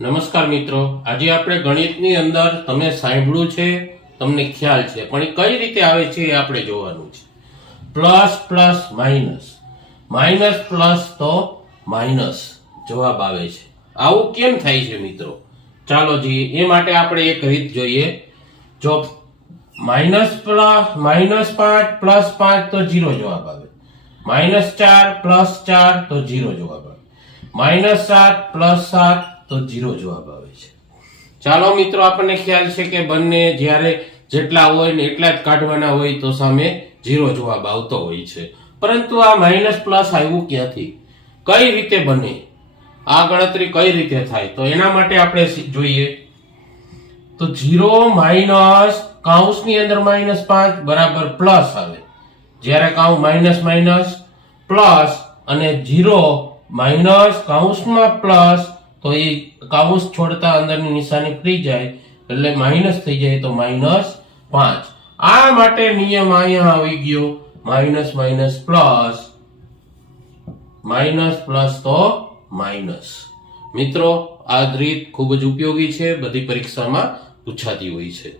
નમસ્કાર મિત્રો. આજે આપણે ગણિતની અંદર તમે સાંભળ્યું છે, તમને ખ્યાલ છે, પણ એ કઈ રીતે આવે છે એ આપણે જોવાનું છે. Plus plus minus. Minus plus તો માઇનસ જવાબ આવે છે. આવું કેમ થાય છે મિત્રો? ચાલો જોઈએ એ માટે આપણે એક રીત જોઈએ. જો માઇનસ પ્લસ, માઇનસ પાંચ, પ્લસ પાંચ તો જીરો જવાબ આવે. માઇનસ ચાર, પ્લસ ચાર તો જીરો જવાબ આવે. માઇનસ સાત, પ્લસ સાત તો જીરો જવાબ આવે છે. ચાલો મિત્રો, આપણને ખ્યાલ છે કે બંને જ્યારે જેટલા હોય ને એટલા જ કાઢવાના હોય તો સામે જીરો જવાબ આવતો હોય છે. પરંતુ આ માઇનસ પ્લસ આવ્યું ક્યાંથી? કઈ રીતે બને? આ ગણતરી કઈ રીતે થાય? તો એના માટે આપણે જોઈએ. તો જીરો માઇનસ કાઉન્સની અંદર માઇનસ પાંચ બરાબર પ્લસ આવે. જ્યારે કાઉ માઇનસ માઇનસ પ્લસ અને જીરો માઇનસ કાઉન્સમાં પ્લસ તો એ કાવુસ છોડતા અંદરની નિશાની ફ્રી જાય, એટલે માઇનસ થઈ જાય તો માઇનસ પાંચ. આ માટે નિયમ અહીંયા આવી ગયો, minus minus plus. Minus plus તો માઇનસ. મિત્રો, આ રીત ખૂબ જ ઉપયોગી છે, બધી પરીક્ષામાં પૂછાતી હોય છે.